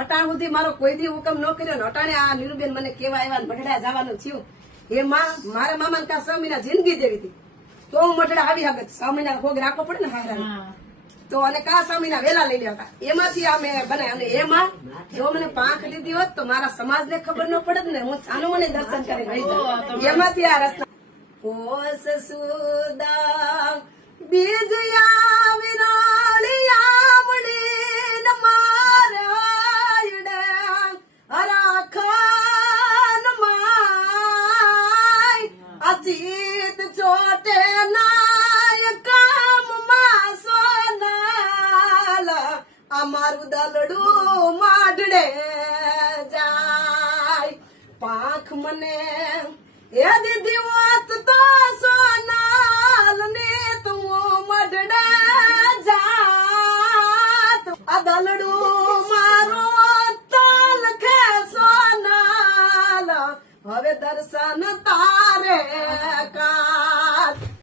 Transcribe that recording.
અટાણ સુધી મારો કોઈ દી હુકમ ન કર્યો ને અટાણે આ નીરુબેન મને કેવા આવ્યા ને મઢડા જવાનું થયું. એ માં મારા મામાને કા 6 મહિના જિંદગી દેવી હતી તો હું મઢડા આવી હગત. 6 મહિના ભોગ રાખવો પડે ને હારા તો અને કા 6 મહિના વેલા લઈ લેતા એમાંથી આ મેં બનાવ્યા. અને એમાં જો મને પાંખ લીધી હોત તો મારા સમાજને ખબર ન પડત ને હું સાનું મને દર્શન કરીને રહી જાત. એમાંથી આ રસ્તા પોસ સુદા બીજ વિરાળિયા મળી ન મારાયડા અરાખન માય અજીત ચોટે નાય કામ માં સોનાલ અમારું દલડું માડડે જાય. પાંખ મને એ દીદી વાત તો સોનાલ ને તું મઢડા જાત આ દલડું મારો તલ ખે સોનાલ હવે દર્શન તાર